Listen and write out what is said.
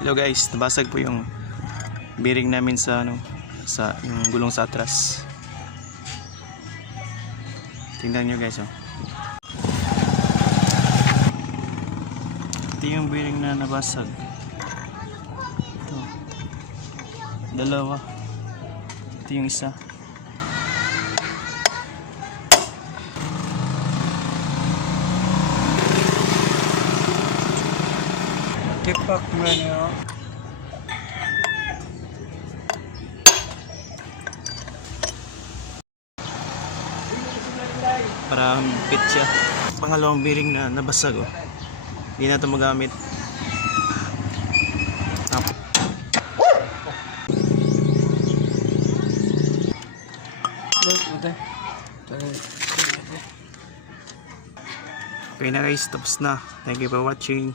Hello guys, nabasag po yung bearing namin sa sa yung gulong sa atras. Tingnan nyo guys, oh. Ito yung bearing na nabasag. Ito. Dalawa. Ito yung isa. Tipak mo niyo. Para fit siya. Pangalawang bearing na nabasag, oh. Hindi na ito magamit. Okay na guys, tapos na. Thank you for watching.